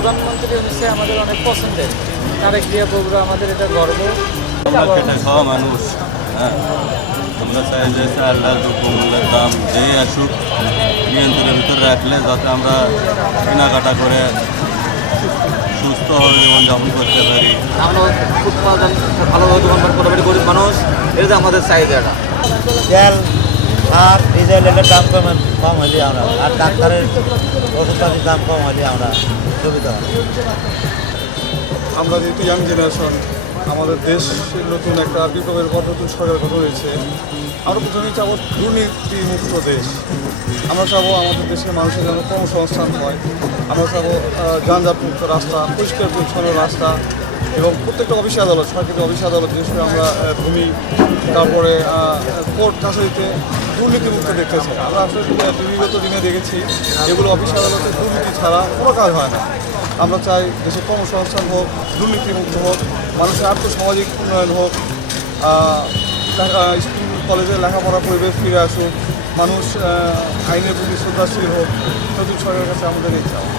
প্রধানমন্ত্রী হচ্ছে আমাদের অনেক পছন্দের। তারেক জিয়া বগুড়া আমাদের এটা গর্ব। আমরা খেটে খাওয়া মানুষ, হ্যাঁ, আমরা চাই যে চাল ডাল দ্রব্যমূল্যের দাম যেই আসুক নিয়ন্ত্রণের ভিতরে রাখলে যাতে আমরা কেনাকাটা করে সুস্থভাবে জীবনযাপন করতে পারি। আমরা উৎপাদন ভালোভাবে দোকানপাট করতে পারি, গরিব মানুষ, এটা আমাদের চাহিদাটা। তেল আর ডিজেলের দাম কম হলে আমরা, আর ডাক্তারের ওষুধপাতির দাম কম হলে আমরা সুবিধা হয়। আমরা যেহেতু ইয়াং জেনারেশন, আমাদের দেশ নতুন একটা বিপ্লবের পর নতুন সরকার গঠন হয়েছে। আমরা প্রথমেই চাবো দুর্নীতিমুক্ত দেশ। আমরা চাবো আমাদের দেশের মানুষের যেন কর্মসংস্থান হয়। আমরা চাবো যানজটমুক্ত রাস্তা, পরিষ্কার পরিচ্ছন্ন রাস্তা এবং প্রত্যেকটা অফিস আদালত, সরকারি অফিস আদালত, বিশেষ করে আমরা ভূমি, তারপরে কোর্ট কাছারিতে দুর্নীতিমুক্ত দেখতে চাই। আমরা আসলে বিগত দিনে দেখেছি এগুলো অফিস আদালতে দুর্নীতি ছাড়া কোনো কাজ হয় না। আমরা চাই দেশে কর্মসংস্থান হোক, দুর্নীতিমুক্ত হোক, মানুষের আর্থসামাজিক উন্নয়ন হোক, স্কুল কলেজে লেখাপড়ার পরিবেশ ফিরে আসুক, মানুষ আইনের প্রতি শ্রদ্ধাশীল হোক। নতুন সরকারের কাছে আমাদের এই চাওয়া।